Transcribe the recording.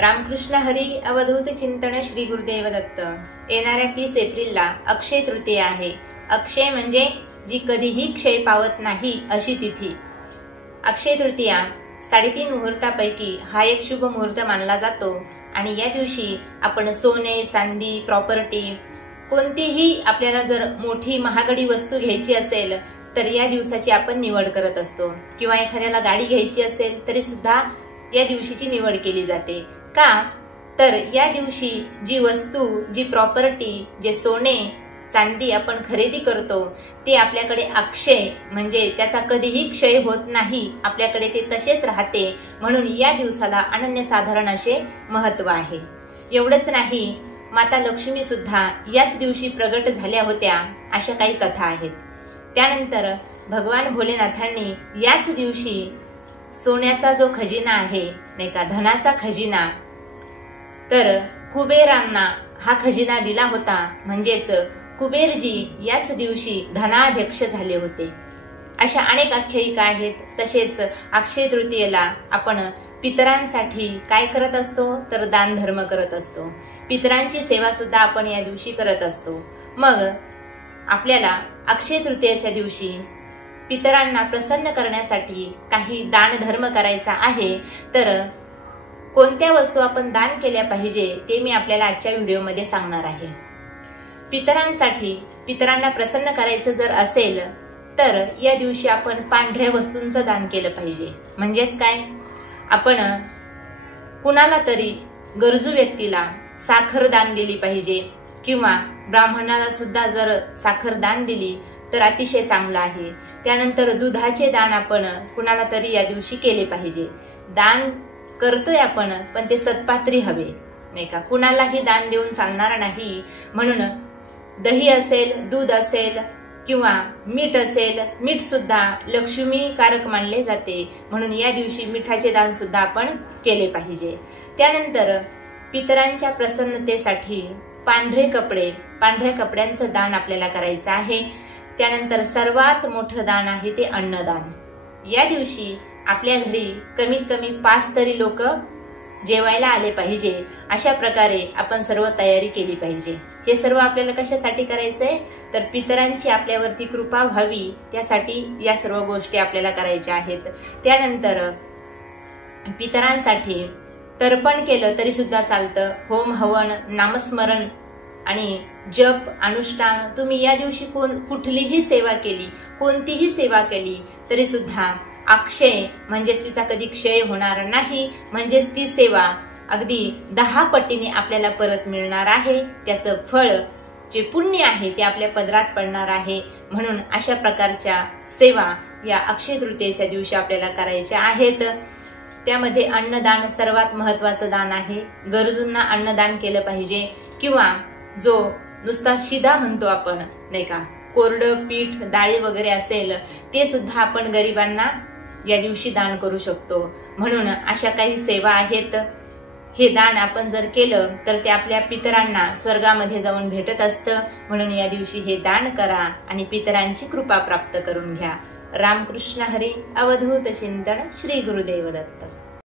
रामकृष्ण हरी अवधूत चिंतन श्री गुरुदेव दत्त। येणाऱ्या 30 एप्रिलला अक्षय तृतीया आहे। अक्षय म्हणजे जी कधीही क्षय पावत नाही अशी तिथी। अक्षय तृतीया 3.5 मुहूर्तापैकी हा एक शुभ मुहूर्त मानला जातो आणि या दिवशी आपण सोने, चांदी, प्रॉपर्टी कोणतीही आपल्याला जर मोठी महागडी वस्तू घ्यायची असेल तर या दिवसाची आपण निवड करत असतो, किंवा एखाद्याला गाडी घ्यायची असेल तरी सुद्धा या दिवशीची निवड केली जाते। का तर या दिवशी जी वस्तू, जी प्रॉपर्टी, जे सोने चांदी आपण खरेदी करतो ते आपल्याकडे अक्षय म्हणजे त्याचा कधीही क्षय होत नाही, आपल्याकडे ते तसेच राहते। म्हणून या दिवसाला अनन्यसाधारण असे महत्व आहे। एवढंच नाही, माता लक्ष्मी सुद्धा याच दिवशी प्रगट झाल्या होत्या अशा काही कथा आहेत। त्यानंतर भगवान भोलेनाथांनी याच दिवशी सोन्याचा जो खजिना आहे नाही का, धनाचा खजिना, तर कुबेरांना हा खजिना दिला होता। म्हणजेच कुबेरजी याच दिवशी धनाध्यक्ष झाले होते। अशा अनेक आख्यायिका आहेत। तसेच अक्षय तृतीयेला आपण पितरांसाठी काय करत असतो तर दान धर्म करत असतो। पितरांची सेवा सुद्धा आपण या दिवशी करत असतो। मग आपल्याला अक्षय तृतीयेच्या दिवशी पितरांना प्रसन्न करण्यासाठी काही दान धर्म करायचा आहे, तर कोणत्या वस्तू आपण दान केल्या पाहिजे ते मी आपल्याला आजच्या व्हिडिओमध्ये सांगणार आहे। पितरांसाठी, पितरांना प्रसन्न करायचं जर असेल तर या दिवशी आपण पांढऱ्या वस्तूंचं दान केलं पाहिजे। म्हणजेच काय, आपण कुणाला तरी गरजू व्यक्तीला साखर दान दिली पाहिजे, किंवा ब्राह्मणाला सुद्धा जर साखर दान दिली तर अतिशय चांगलं आहे। त्यानंतर दुधाचे दान आपण कुणाला तरी या दिवशी केले पाहिजे। दान करतोय आपण, पण ते सत्पात्री हवे नाही का, कुणालाही दान देऊन चालणार नाही। म्हणून दही असेल, दूध असेल किंवा मीठ असेल, मीठ सुद्धा लक्ष्मीकारक मानले जाते, म्हणून या दिवशी मिठाचे दान सुद्धा आपण केले पाहिजे। त्यानंतर पितरांच्या प्रसन्नतेसाठी पांढरे कपडे, पांढऱ्या कपड्यांचं दान आपल्याला करायचं आहे। त्यानंतर सर्वात मोठं दान आहे ते अन्नदान। या दिवशी आपल्या घरी कमीत कमी 5 तरी लोक जेवायला आले पाहिजे, अशा प्रकारे आपण सर्व तयारी केली पाहिजे। हे सर्व आपल्याला कशासाठी करायचंय तर पितरांची आपल्यावरती कृपा व्हावी, त्यासाठी या सर्व गोष्टी आपल्याला करायच्या आहेत। त्यानंतर पितरांसाठी तर्पण केलं तरी सुद्धा चालतं। होम हवन, नामस्मरण आणि जप, अनुष्ठान, तुम्ही या दिवशी कुठलीही सेवा केली, कोणतीही सेवा केली तरी सुद्धा अक्षय म्हणजेच तिचा कधी क्षय होणार नाही। म्हणजेच ती सेवा अगदी 10 पटीने आपल्याला परत मिळणार आहे। त्याचं फळ, जे पुण्य आहे ते आपल्या पदरात पडणार आहे। म्हणून अशा प्रकारच्या सेवा या अक्षय तृतीयेच्या दिवशी आपल्याला करायच्या आहेत। त्यामध्ये अन्नदान सर्वात महत्वाचं दान आहे। गरजूंना अन्नदान केलं पाहिजे, किंवा जो नुसता शिदा म्हणतो आपण नाही का, कोरडं पीठ, डाळी वगैरे असेल ते सुद्धा आपण गरिबांना या दिवशी दान करू शकतो। म्हणून अशा काही सेवा आहेत। हे दान आपण जर केलं तर ते आपल्या पितरांना स्वर्गामध्ये जाऊन भेटत असतं। म्हणून या दिवशी हे दान करा आणि पितरांची कृपा प्राप्त करून घ्या। रामकृष्ण हरी अवधूत चिंतन श्री गुरुदेव दत्त।